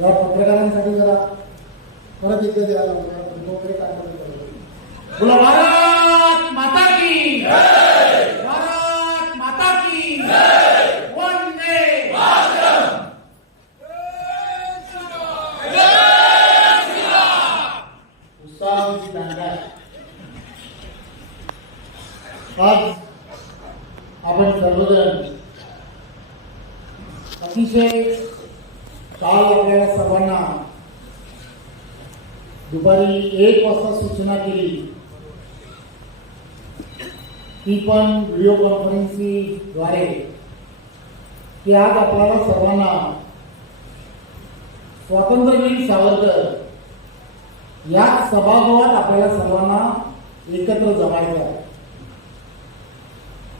या पत्रकारांसाठी जरा परत एकदा द्यायला लागणार फोटो काय बोला माता की भारत माता की वंदे उत्साहाची दांडा आहे. आज आपण सर्वजण अतिशय काल आपल्याला सर्वांना दुपारी एक वाजता सूचना केली. ती पण व्हिडिओ कॉन्फरन्सिंगद्वारे की आज आपल्याला सर्वांना स्वातंत्र्यवीर सावरकर या सभागृहात आपल्याला सर्वांना एकत्र जमायचं आहे.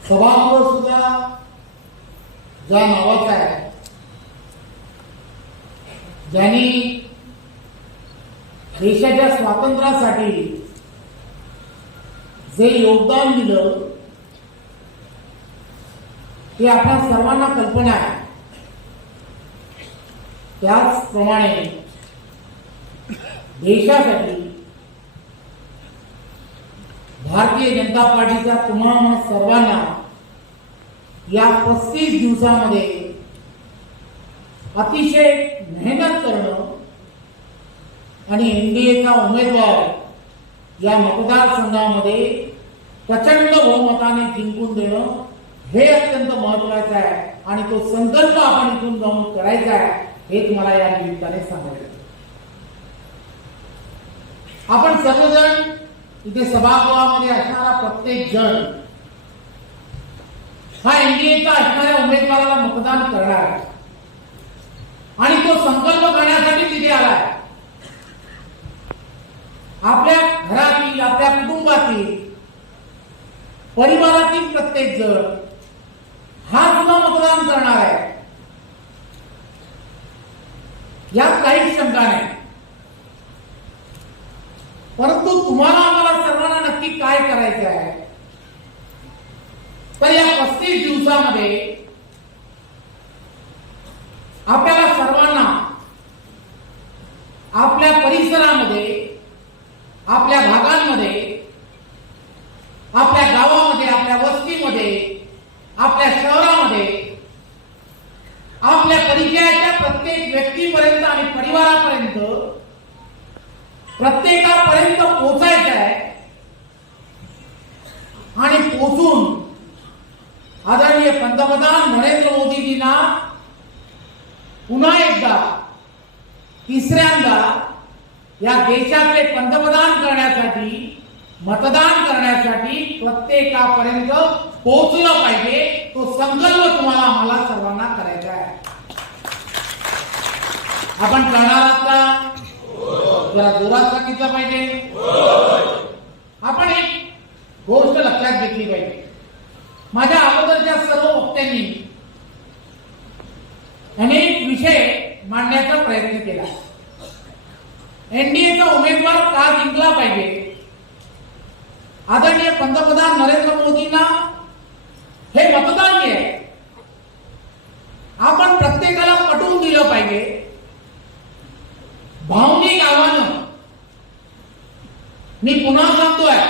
सभागृह सुद्धा ज्या नावाचा आहे ज्यांनी देशाच्या स्वातंत्र्यासाठी जे योगदान दिलं ते आपल्या सर्वांना कल्पना आहे. त्याचप्रमाणे देशासाठी भारतीय जनता पार्टीचा तुम्हाला सर्वांना या पस्तीस दिवसामध्ये अतिशय मेहनत करणं आणि एनडीएचा उमेदवार या मतदारसंघामध्ये प्रचंड बहुमताने जिंकून देणं हे अत्यंत महत्वाचं आहे आणि तो संकल्प आपण इथून जाऊन करायचा आहे हे तुम्हाला या निमित्ताने सांगायचं आपण सर्वजण इथे सभागृहामध्ये असणारा प्रत्येक जण हा एनडीएचा असणाऱ्या उमेदवाराला मतदान करणार. आहे. आणि तो संकल्प करण्यासाठी तिथे आलाय. आपल्या घरातील आपल्या कुटुंबातील परिवारातील प्रत्येक जण हा सुद्धा मतदान करणार आहे. यात काहीच शंका नाही. परंतु तुम्हाला आम्हाला सर्वांना नक्की काय करायचं आहे तर या दिवसामध्ये आपल्याला सर्वांना आपल्या परिसरामध्ये आपल्या भागांमध्ये आपल्या गावामध्ये आपल्या वस्तीमध्ये आपल्या शहरामध्ये आपल्या परिचयाच्या प्रत्येक व्यक्तीपर्यंत आणि परिवारापर्यंत प्रत्येकापर्यंत पोचायचं आहे आणि पोचून आदरणीय पंतप्रधान नरेंद्र मोदीजींना पुन्हा एकदा तिसऱ्यांदा या देशाचे पंतप्रधान करण्यासाठी मतदान करण्यासाठी प्रत्येकापर्यंत पोहोचलं पाहिजे तो संकल्प तुम्हाला आम्हाला सर्वांना करायचा आहे. आपण करणार आहात का? जरा जोरात सांगितलं पाहिजे. आपण एक गोष्ट लक्षात घेतली पाहिजे. माझ्या अगोदरच्या सर्व वक्त्यांनी अनेक विषय मांडण्याचा प्रयत्न केला. एनडीएचा उमेदवार का जिंकला पाहिजे? आदरणीय पंतप्रधान नरेंद्र मोदींना हे मतदान आहे. आपण प्रत्येकाला पटवून दिलं पाहिजे. भावनिक आव्हानं. मी पुन्हा सांगतोय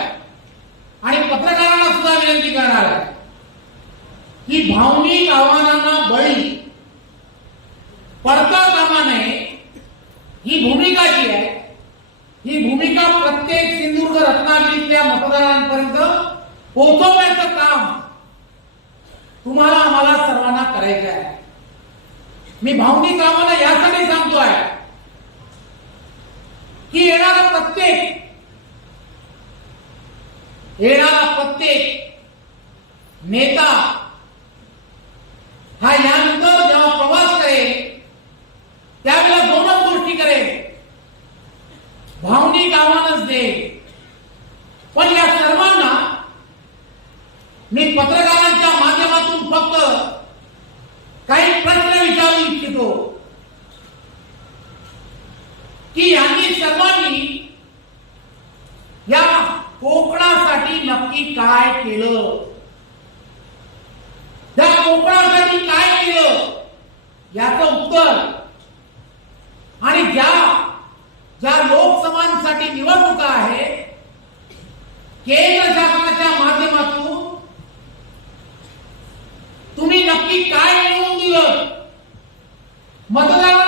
मतदारांना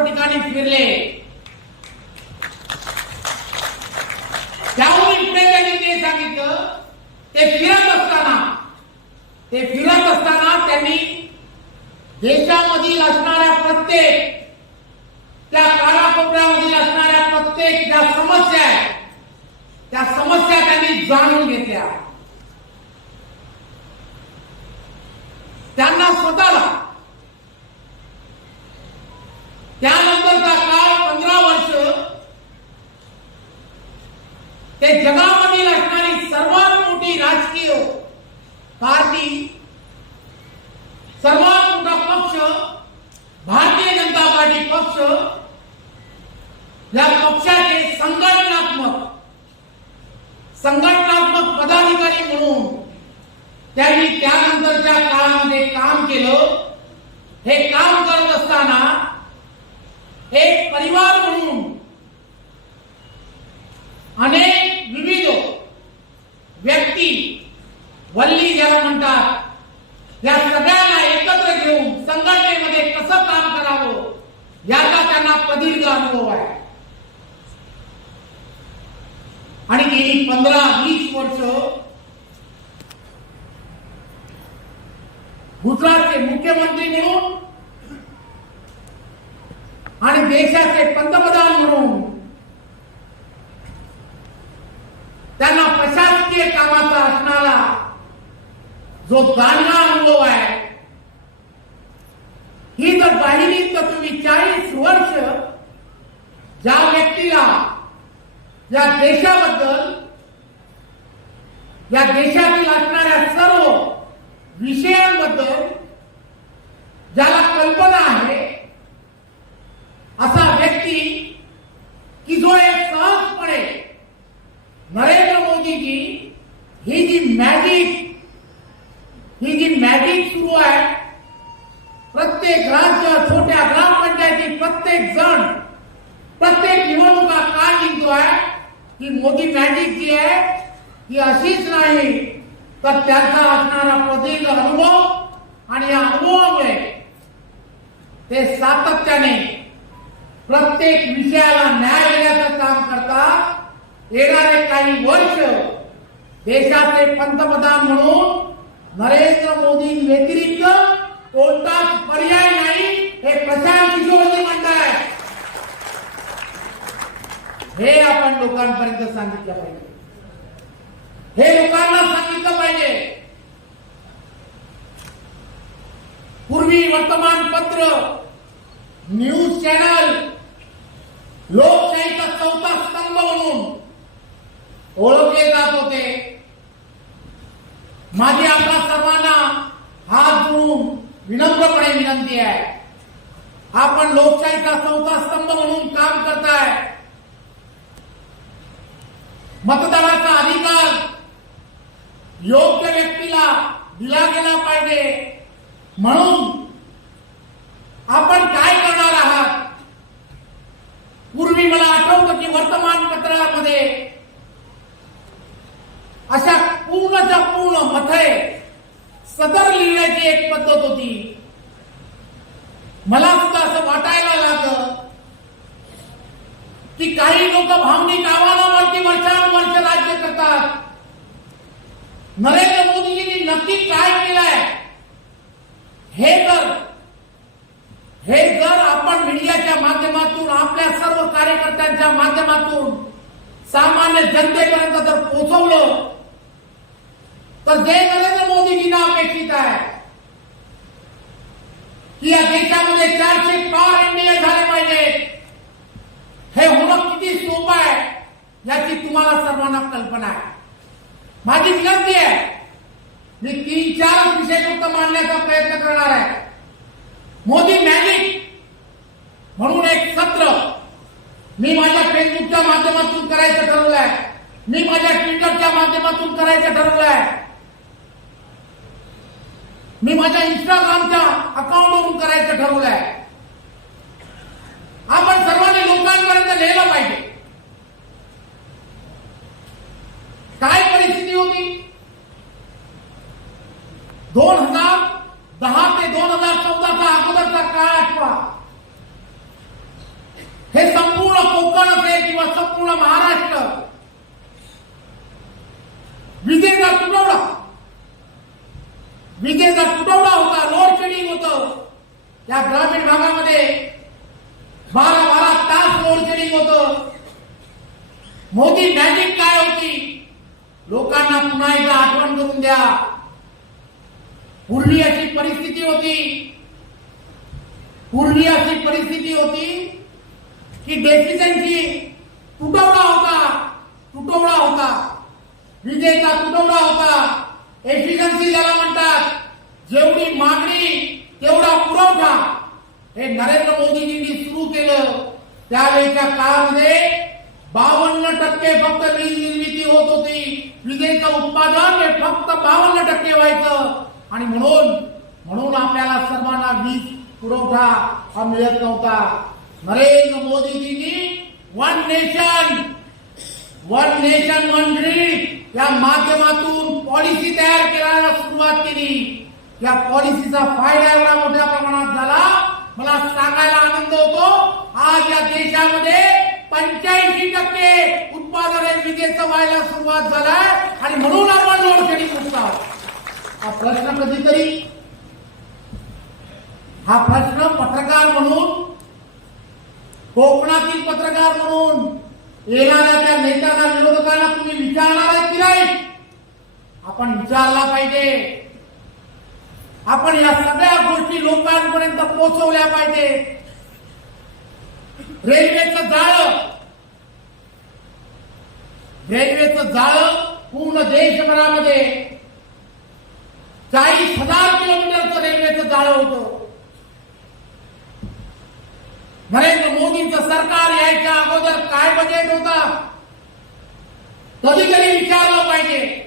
सर्व ठिकाणी फिरले. त्याहून पुढे सांगितलं ते फिरत असताना ते फिरत असताना त्यांनी देशामधील असणाऱ्या प्रत्येक त्या कानाकोपऱ्यामधील असणाऱ्या प्रत्येक ज्या समस्या आहेत त्या समस्या त्यांनी जाणून घेतल्या. त्यांना स्वतःला त्यानंतरचा काळ पंधरा वर्ष ते जगामधील असणारी सर्वात मोठी राजकीय पार्टी सर्वात मोठा पक्ष भारतीय जनता पार्टी पक्ष या पक्षाचे संघटनात्मक संघटनात्मक पदाधिकारी म्हणून त्यांनी त्यानंतरच्या काळामध्ये काम केलं. हे काम करत असताना परिवार म्हणून अनेक विविध व्यक्ती वल्ली ज्याला म्हणतात या सगळ्यांना एकत्र घेऊन संघटनेमध्ये कसं काम करावं याचा त्यांना प्रदीर्घ अनुभव आहे. आणि गेली पंधरा वीस वर्ष गुजरातचे मुख्यमंत्री म्हणून आणि देशाचे पंतप्रधान म्हणून त्यांना प्रशासकीय कामाचा असणारा जो गाणगा अनुभव आहे ही जर पाहिली तर तुम्ही चाळीस वर्ष ज्या व्यक्तीला या देशाबद्दल या देशातील असणाऱ्या सर्व विषयांबद्दल ज्याला कल्पना आहे व्यक्ती की जो एक सहजपणे नरेंद्र मोदीजी ही जी मॅजिक ही जी मॅजिक सुरू आहे प्रत्येक राज्य छोट्या ग्रामपंचायती प्रत्येक जण प्रत्येक निवडणुका का जिंकतोय की मोदी मॅजिक जी आहे ही अशीच नाही तर त्यांचा असणारा प्रदीर्घ अनुभव आणि या अनुभवामुळे ते सातत्याने प्रत्येक विषयाला न्याय देण्याचं काम करता येणारे काही वर्ष देशाचे पंतप्रधान म्हणून नरेंद्र मोदी व्यतिरिक्त कोणताच पर्याय नाही हे प्रशांत किशोरजी म्हणताय. हे आपण लोकांपर्यंत सांगितलं पाहिजे. हे लोकांना सांगितलं पाहिजे. पूर्वी वर्तमानपत्र न्यूज चॅनल लोकशाहीचा चौथा स्तंभ म्हणून ओळखले जात होते. माझी आपल्या सर्वांना हात जोडून विनम्रपणे विनंती आहे. आपण लोकशाहीचा चौथा स्तंभ म्हणून काम करताय. मतदानाचा अधिकार योग्य व्यक्तीला दिला गेला पाहिजे. म्हणून आपण काय पूर्वी मला आठवतं की वर्तमानपत्रामध्ये. अशा पूर्णच्या पूर्ण मथे सदर लिहिण्याची एक पद्धत होती. मला सुद्धा असं वाटायला लागलं की काही लोक भावनिक आव्हानावरती वर्षानुवर्ष राज्य करतात. नरेंद्र मोदीजींनी नक्की काय केलंय? हे जर हे जर आपल्या सर्व कार्यकर्त्यांच्या माध्यमातून सामान्य जनतेपर्यंत जर पोहोचवलं तर जे नरेंद्र मोदीजींना अपेक्षित आहे. की या देशामध्ये चारशे पार एनडीए झाले पाहिजे. हे होणं किती सोपं आहे याची तुम्हाला सर्वांना कल्पना आहे. माझी विनंती आहे मी तीन चार विषय फक्त मांडण्याचा प्रयत्न करणार आहे. मोदी मॅजिक म्हणून एक सत्र मी माझ्या फेसबुकच्या माध्यमातून करायचं ठरवलंय. मी माझ्या ट्विटरच्या माध्यमातून करायचं ठरवलंय. मी माझ्या इंस्टाग्रामच्या अकाउंटवरून करायचं ठरवलंय आपण सर्वांनी लोकांपर्यंत नेलं पाहिजे काय परिस्थिती होती दोन हजार दहा ते दोन हजार चौदाचा अगोदरचा काळ आठवा हे संपूर्ण कोकण असेल किंवा संपूर्ण महाराष्ट्र विजेचा तुटवडा विजेचा तुटवडा होता लोड शेडिंग होतं या ग्रामीण भागामध्ये बारा बारा तास लोड शेडिंग होतं मोदी मॅजिक काय होती लोकांना पुन्हा एकदा आठवण करून द्या पूर्वी अशी परिस्थिती होती पूर्वी अशी परिस्थिती होती की डेफिशियन्सी तुटवडा होता तुटवडा होता विजेचा तुटवडा होता एफिशियन्सी ज्याला म्हणतात जेवढी मागणी तेवढा पुरवठा हे नरेंद्र मोदीजींनी सुरू केलं. त्यावेळेच्या काळामध्ये बावन्न टक्के फक्त वीज निर्मिती होत होती. विजेचं उत्पादन हे फक्त बावन्न टक्के व्हायचं. आणि म्हणून म्हणून आपल्याला सर्वांना वीज पुरवठा हा मिळत नव्हता. नरेंद्र मोदीजींनी one nation one nation one grid या माध्यमातून पॉलिसी तयार करायला सुरुवात केली. या पॉलिसीचा फायदा एवढा मोठ्या प्रमाणात झाला. मला सांगायला आनंद होतो. आज या देशामध्ये पंच्याऐंशी टक्के उत्पादन हे विजेचं व्हायला सुरुवात झालाय. आणि म्हणून आपण लोड शेडिंग हा प्रश्न कधीतरी हा प्रश्न पत्रकार म्हणून कोकणातील पत्रकार म्हणून येणाऱ्या त्या नेत्यांना विरोधकांना तुम्ही विचारणार आहे की नाही? आपण विचारला पाहिजे. आपण या सगळ्या गोष्टी लोकांपर्यंत पोहोचवल्या पाहिजे. रेल्वेचं जाळं. रेल्वेचं जाळं पूर्ण देशभरामध्ये चाळीस हजार किलोमीटरचं रेल्वेचं जाळं होतं. नरेंद्र मोदींचं सरकार यायच्या अगोदर काय बजेट होता? कधी तरी विचारलं पाहिजे.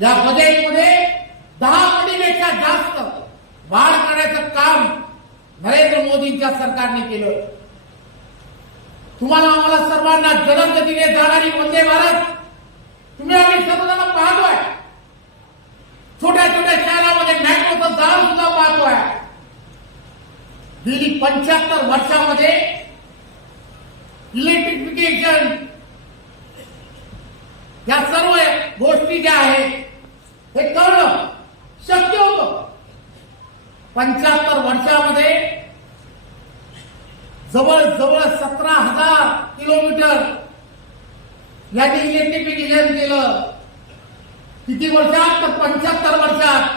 या बजेटमध्ये दहा कोटीपेक्षा जास्त वाढ करण्याचं काम नरेंद्र मोदींच्या सरकारने केलं. तुम्हाला आम्हाला सर्वांना जलदगतीने जाणारी वंदे भारत. तुम्ही आम्ही सर्वजण पाहतोय. छोट्या छोट्या शहरामध्ये मॅट्रोचं जाळ सुद्धा पाहतोय. गेली पंच्याहत्तर वर्षामध्ये इलेक्ट्रिफिकेशन या सर्व गोष्टी ज्या आहेत हे करणं शक्य होतं. पंच्याहत्तर वर्षामध्ये जवळ जवळ सतरा हजार किलोमीटर यांनी इलेक्ट्रिफिकेशन केलं. किती वर्षात? तर पंच्याहत्तर वर्षात.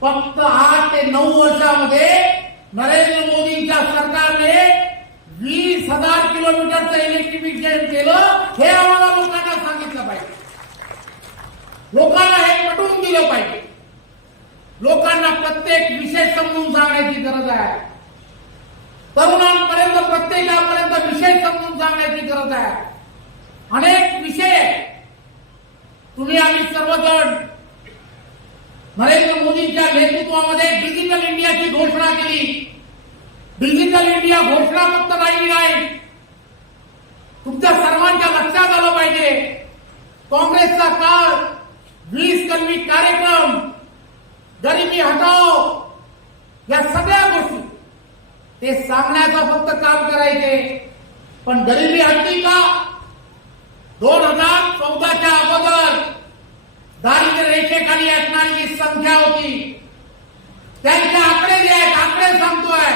फक्त आठ ते नऊ वर्षामध्ये नरेंद्र मोदींच्या सरकारने वीस हजार किलोमीटरचं इलेक्ट्रिफिकेशन केलं हे आम्हाला लोकांना सांगितलं पाहिजे. लोकांना हे पटवून दिलं पाहिजे. लोकांना प्रत्येक विषय समजून सांगण्याची गरज आहे. तरुणांपर्यंत प्रत्येकापर्यंत विषय समजून सांगण्याची गरज आहे. अनेक विषय तुम्ही आम्ही सर्वजण नरेंद्र मोदींच्या नेतृत्वामध्ये डिजिटल इंडियाची घोषणा केली. डिजिटल इंडिया घोषणा फक्त राहिली नाही. तुमच्या सर्वांच्या लक्षात आलं पाहिजे. काँग्रेसचा काळ वीस कलमी कार्यक्रम गरिबी हटाओ या सगळ्या गोष्टी. ते सांगण्याचं फक्त काम करायचे. पण गरिबी हटली का? दोन हजार चौदाच्या अगोदर दारिद्र्य रेषेखाली असणारी जी संख्या होती त्यांचे आकडे जे आहेत आकडे सांगतोय.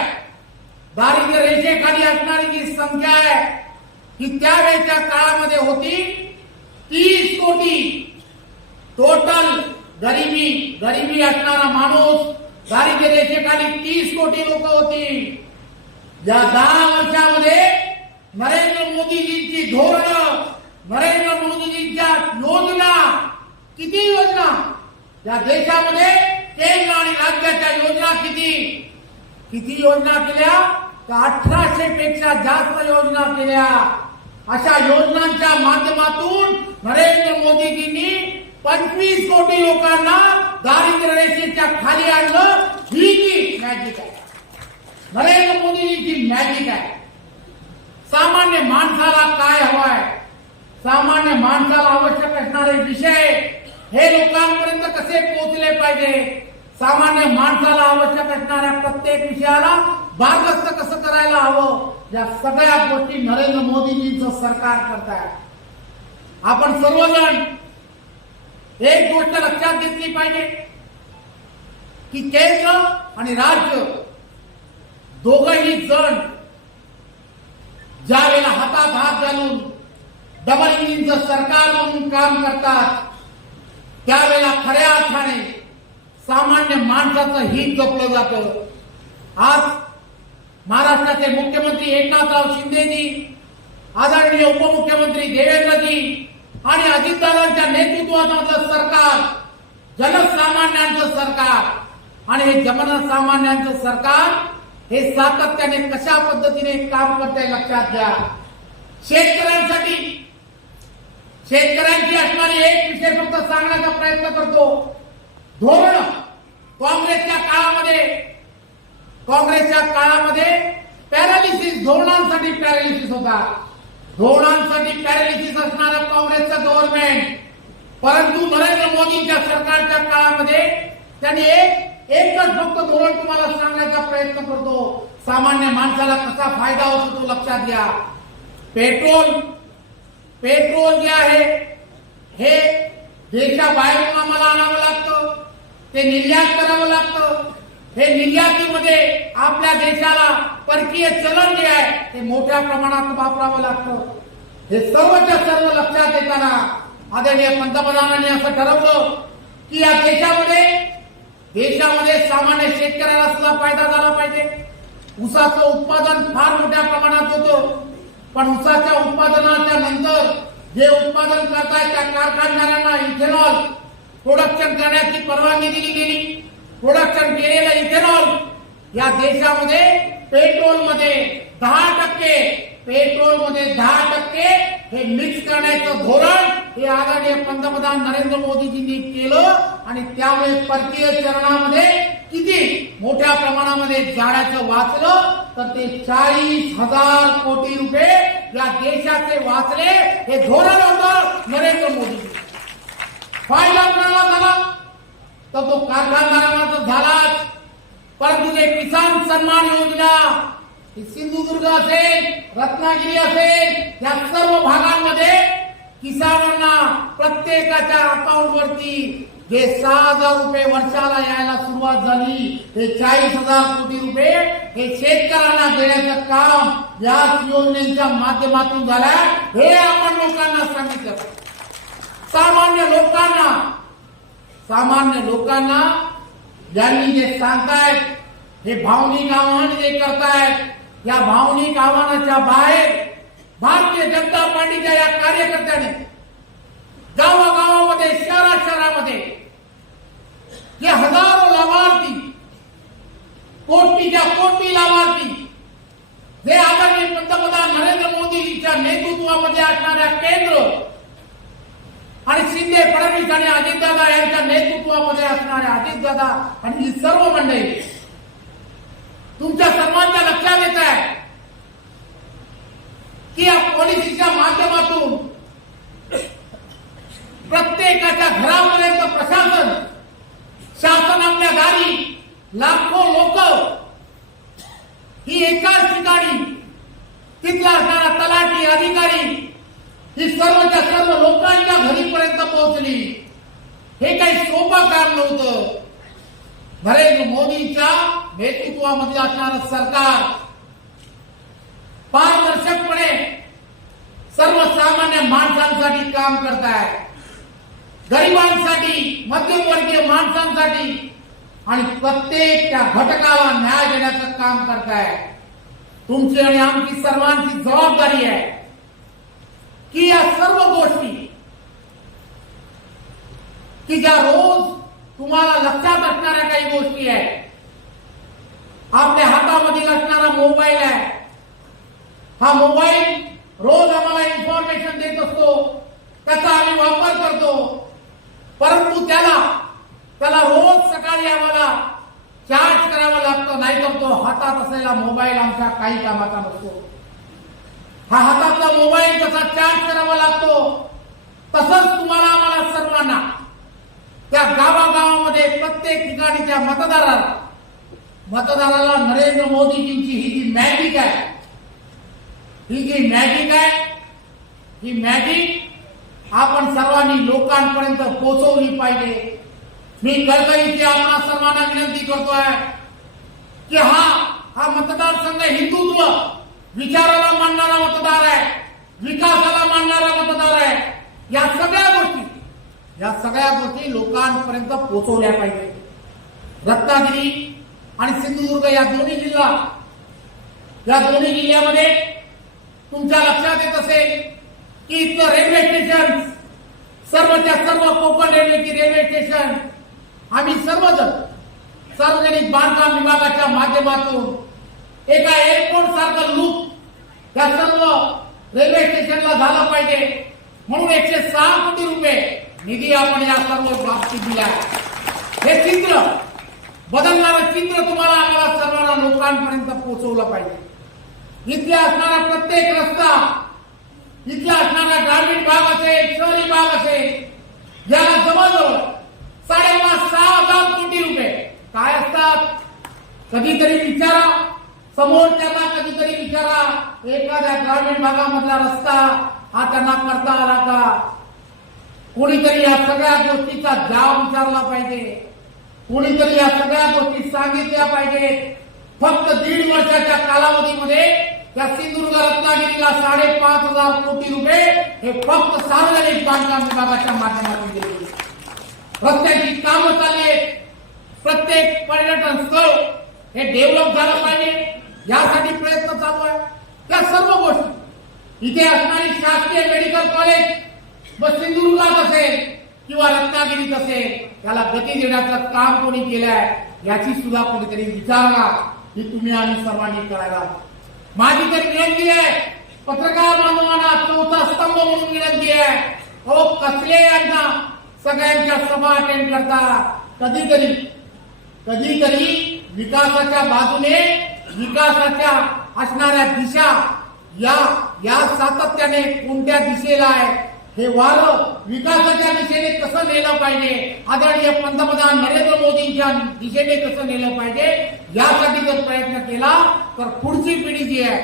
दारिद्र्य रेषेखाली असणारी जी संख्या आहे ही त्यावेळेच्या काळामध्ये होती तीस कोटी. टोटल गरिबी गरिबी असणारा माणूस दारिद्र्य रेषेखाली तीस कोटी लोक होती. या दहा वर्षामध्ये नरेंद्र मोदीजींची धोरणं नरेंद्र मोदीजींच्या योजना किती योजना? या देशामध्ये केंद्र आणि राज्याच्या योजना किती? किती योजना केल्या? तर अठराशे पेक्षा जास्त योजना केल्या. अशा योजनांच्या माध्यमातून नरेंद्र मोदीजींनी पंचवीस कोटी लोकांना दारिद्र्य रेषेच्या खाली आणलं. ही जी मॅजिक आहे. नरेंद्र मोदीजींची मॅजिक आहे. सामान्य माणसाला काय हवाय? सामान्य माणसाला आवश्यक असणारे विषय हे लोकांपर्यंत कसे पोहोचले पाहिजे? सामान्य माणसाला आवश्यक असणाऱ्या प्रत्येक विषयाला बारदस्त कसं करायला हवं? या सगळ्या गोष्टी नरेंद्र मोदीजींचं सरकार करत आहे आपण सर्वजण एक गोष्ट लक्षात घेतली पाहिजे की केंद्र आणि राज्य दोघही जण ज्या वेळेला हातात हात घालून डबल इंजिनचं सरकार म्हणून काम करतात त्यावेळेला खऱ्या अर्थाने सामान्य माणसाचं हित जपलं जातं. आज महाराष्ट्राचे मुख्यमंत्री एकनाथराव शिंदेजी आदरणीय उपमुख्यमंत्री देवेंद्रजी आणि अजितदादांच्या नेतृत्वाचं सरकार जनसामान्यांचं सरकार आणि हे जनसामान्यांचं सरकार हे सातत्याने कशा पद्धतीने काम करते लक्षात घ्या. शेतकऱ्यांसाठी शेतकऱ्यांची असणारी एक विषय फक्त सांगण्याचा प्रयत्न करतो. धोरण काँग्रेसच्या काळामध्ये काँग्रेसच्या काळामध्ये पॅरालिसिस धोरणांसाठी पॅरालिसिस होता धोरणांसाठी पॅरालिसिस असणारं काँग्रेसचं गव्हर्नमेंट परंतु नरेंद्र मोदींच्या सरकारच्या काळामध्ये त्यांनी एक एकच फक्त धोरण तुम्हाला सांगण्याचा प्रयत्न करतो. सामान्य माणसाला कसा फायदा होतो तो लक्षात घ्या. पेट्रोल पेट्रोल जे आहे हे देशाबाहेरून आम्हाला आणावं लागतं ते निर्यात करावं लागतं. हे निर्यातीमध्ये आपल्या देशाला परकीय चलन जे आहे ते मोठ्या प्रमाणात वापरावं लागतं. हे सर्वच्या सर्व लक्षात येताना आदरणीय पंतप्रधानांनी असं ठरवलं की या देशामध्ये देशामध्ये सामान्य शेतकऱ्याला सुद्धा फायदा झाला पाहिजे. ऊसाचं उत्पादन फार मोठ्या प्रमाणात पण उसाच्या उत्पादनाच्या नंतर जे उत्पादन करतायत त्या कारखानदारांना इथेनॉल प्रोडक्शन करण्याची परवानगी दिली गेली. प्रोडक्शन केलेलं इथेनॉल या देशामध्ये पेट्रोलमध्ये दहा टक्के पेट्रोलमध्ये दहा टक्के हे मिक्स करण्याचं धोरण हे आदरणीय पंतप्रधान नरेंद्र मोदीजींनी केलं आणि त्यामुळे परकीय चरणामध्ये किती मोठ्या प्रमाणामध्ये जाण्याचं वाचलं तर ते चाळीस हजार कोटी रुपये या देशाचे वाचले हे धोरण होतं नरेंद्र मोदी. फायदा कोणाला झाला. तर तो कारखानदारांना तर झालाच. परंतु जे किसान सन्मान योजना ही सिंधुदुर्ग असेल रत्नागिरी असेल या सर्व भागांमध्ये किसानांना प्रत्येकाच्या अकाउंटवरती जे सहा हजार रुपये वर्षाला यायला सुरुवात झाली हे चाळीस हजार कोटी रुपये हे शेतकऱ्यांना देण्याचं काम या योजनेच्या माध्यमातून झालंय हे आपण लोकांना सांगितलं. सामान्य लोकांना सामान्य लोकांना ज्यांनी जे सांगतायत हे भावनिक आव्हान जे करतायत या भावनिक आव्हानाच्या बाहेर भारतीय जनता पार्टीच्या या कार्यकर्त्याने गावागावामध्ये शहरा शहरामध्ये जे हजारो लाभार्थी कोटीच्या कोटी लाभार्थी जे आदरणीय पंतप्रधान नरेंद्र मोदींच्या नेतृत्वामध्ये असणाऱ्या केंद्र आणि शिंदे फडणवीस आणि अजितदादा यांच्या नेतृत्वामध्ये असणाऱ्या अजितदादा आणि ही सर्व मंडळी तुमच्या सर्वांच्या लक्षात येत आहे की या पॉलिसीच्या माध्यमातून प्रत्येकाच्या घरापर्यंत प्रशासन. शासन आपल्या दारी लाखो लोक ही एकाच ठिकाणी तिथला असणारा तलाठी अधिकारी ही सर्वच्या सर्व लोकांच्या घरीपर्यंत पोहोचली. हे काही सोपं काम नव्हतं. नरेंद्र मोदींच्या नेतृत्वामध्ये असणारं सरकार पारदर्शकपणे सर्वसामान्य माणसांसाठी काम करत आहे गरिबांसाठी, मध्यमवर्गीय माणसांसाठी आणि प्रत्येक त्या घटकाला न्याय देण्याचं काम करत आहे तुमची आणि आमची सर्वांची जबाबदारी आहे की या सर्व गोष्टी, की ज्या रोज तुम्हाला लक्षात असणाऱ्या काही गोष्टी आहेत, आपल्या हातामध्ये असणारा मोबाईल आहे. हा मोबाईल रोज आम्हाला इन्फॉर्मेशन देत असतो, त्याचा आम्ही वापर करतो. परंतु त्याला त्याला रोज सकाळी आम्हाला चार्ज करावा लागतो नाहीतर तो हातात असलेला मोबाईल आमच्या काही कामाचा नसतो. हा हातातला मोबाईल कसा चार्ज करावा लागतो तसंच तुम्हाला आम्हाला सर्वांना त्या गावागावामध्ये प्रत्येक ठिकाणी त्या मतदाराला मतदाराला नरेंद्र मोदीजींची ही जी मॅजिक आहे ही जी मॅजिक आहे ही मॅजिक आपण सर्वांनी लोकांपर्यंत पोहोचवली पाहिजे. मी कळकळीची आपणा सर्वांना विनंती करतोय की हा हा मतदारसंघ हिंदुत्व विचाराला मानणारा मतदार आहे विकासाला मानणारा मतदार आहे. या सगळ्या गोष्टी या सगळ्या गोष्टी लोकांपर्यंत पोहोचवल्या पाहिजे. रत्नागिरी आणि सिंधुदुर्ग या दोन्ही जिल्हा या दोन्ही जिल्ह्यामध्ये तुमच्या लक्षात येत असेल की इथलं रेल्वे स्टेशन. सर्वच्या सर्व कोकण रेल्वेची रेल्वे स्टेशन. आम्ही सर्वजण सार्वजनिक बांधकाम विभागाच्या माध्यमातून एका एअरपोर्ट सारखं लूक या सर्व रेल्वे स्टेशनला झालं पाहिजे. म्हणून एकशे सहा कोटी रुपये निधी आपण या सर्व बाबतीत दिला हे चित्र बदलणारं चित्र तुम्हाला आम्हाला सर्वांना लोकांपर्यंत पोहोचवलं पाहिजे. इथल्या असणारा प्रत्येक रस्ता इथला असणारा ग्रामीण भाग असेल शहरी भाग असेल याला जवळजवळ साडेपाच सहा हजार कोटी रुपये. काय असतात? कधीतरी विचारा. समोरच्याला कधीतरी विचारा. एखाद्या ग्रामीण भागामधला रस्ता हा त्यांना करता आला का? कोणीतरी या सगळ्या गोष्टीचा जाव विचारला पाहिजे. कोणीतरी या सगळ्या गोष्टी सांगितल्या पाहिजेत. फक्त दीड वर्षाच्या कालावधीमध्ये त्या सिंधुदुर्ग रत्नागिरीला साडेपाच हजार कोटी रुपये हे फक्त सार्वजनिक बांधकाम विभागाच्या माध्यमातून दिले रस्त्याची कामं चालली प्रत्येक पर्यटन स्थळ हे डेव्हलप झालं पाहिजे. यासाठी प्रयत्न चालू आहे. त्या सर्व गोष्टी इथे असणारी शासकीय मेडिकल कॉलेज व सिंधुदुर्गात असेल किंवा रत्नागिरीत असेल त्याला गती देण्याचं काम कोणी केलंय याची सुद्धा कोणीतरी विचारणा ही तुम्ही आम्ही सर्वांनी करायला हवी. माझी तर विनंती आहे पत्रकार बांधवांना चौथा स्तंभ म्हणून विनंती आहे. अहो कसले यांना सगळ्यांच्या सभा अटेंड करता कधीतरी कधीतरी विकासाच्या बाजूने विकासाच्या असणाऱ्या दिशा या या सातत्याने कोणत्या दिशेला आहे हे वारं विकासाच्या दिशेने कसं नेलं पाहिजे? आदरणीय पंतप्रधान नरेंद्र मोदींच्या दिशेने कसं नेलं पाहिजे? यासाठी जर प्रयत्न केला तर पुढची पिढी जी आहे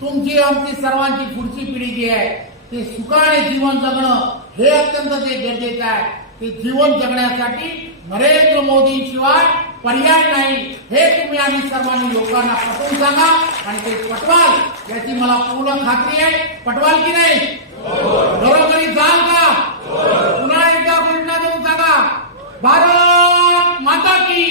तुमची आमची सर्वांची पुढची पिढी जी आहे ते सुखाने जीवन जगणं हे अत्यंत जे गरजेचं आहे. ते जीवन जगण्यासाठी नरेंद्र मोदींशिवाय पर्याय नाही. हे तुम्ही आम्ही सर्वांनी लोकांना पटवून सांगा. आणि ते पटवाल याची मला पूर्ण खात्री आहे. पटवाल की नाही? घरोघरी जाल का? पुन्हा एकदा घोषणा देऊ सांगा. भारत माता की